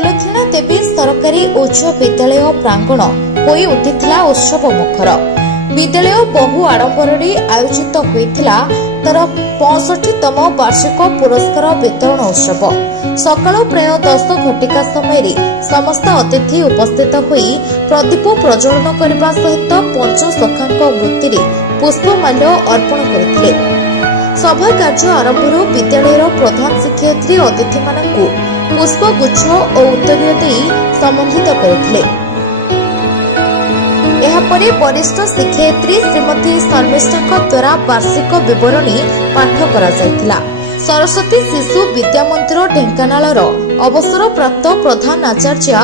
त्रिलोचना देवी सरकारी उच्च विद्यालय प्रांगण होई उठिथिला उत्सव मुखर। विद्यालय बहु आडंबर आयोजित होइथिला तर 65तम वार्षिक पुरस्कार वितरण उत्सव। सकाळ प्राय 10 घटिका समय समस्त अतिथि उपस्थित होई प्रदीप प्रज्वलन करने सहित पंचसखांक मूर्ति पुष्पमाल्य अर्पण करथिले। सभा कार्य आरंभ विद्यालय प्रधान शिक्षयित्री अतिथि मानकु पुष्पगुच्छ और उत्तरीय दे सम्बोधित करथिले। एहापरे वरिष्ठ शिक्षयित्री श्रीमती शर्मिष्ठा द्वारा वार्षिक विवरणी पाठ करा जायतिला। सरस्वती शिशु विद्या मंदिर ढेंकानालर अवसरप्राप्त प्रधान आचार्य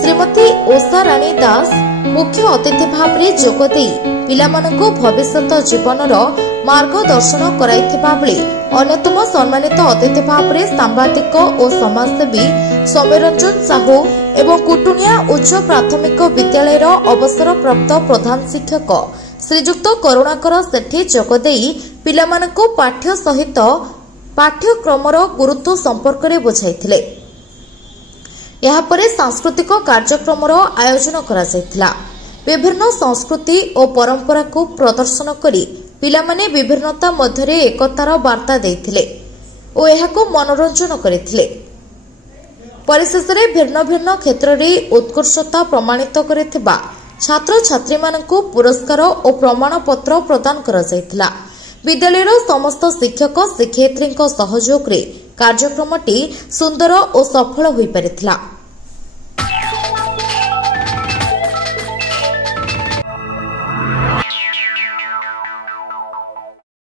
श्रीमती ओषा राणी दास मुख्य अतिथि भाव में जोगदे पिलामानंकु भविष्यत जीवनर मार्गदर्शन कराइथिबा बेले अन्यतम सम्मानित अतिथि भाव में सांबादिक और समाजसेवी सौम्यरंजन साहू एवं कुटुनिया उच्च प्राथमिक विद्यालय अवसरप्राप्त प्रधान शिक्षक श्रीजुक्त करुणाकर सेठी जोगदे पिलामानंकु पाठ्य सहित पाठ्यक्रमर गुरुत्व संपर्क में बुझाइथिले। यापरे सांस्कृतिक कार्यक्रमर आयोजन करा जायतिला। विभिन्न संस्कृति और परंपरा को प्रदर्शन करी पिलामाने विभिन्नता मध्यरे एकतार वार्ता देथिले और एहाको मनोरंजन करथिले। परिशेष रे भिन्न भिन्न क्षेत्र रे उत्कृष्टता प्रमाणित करथिबा छात्र छात्री मानकु पुरस्कार और प्रमाण पत्र प्रदान करा जायतिला। विद्यालयर समस्त शिक्षक शिक्षयित्री सहयोग रे कार्यक्रमटी सुंदर और सफल होई परिथिला।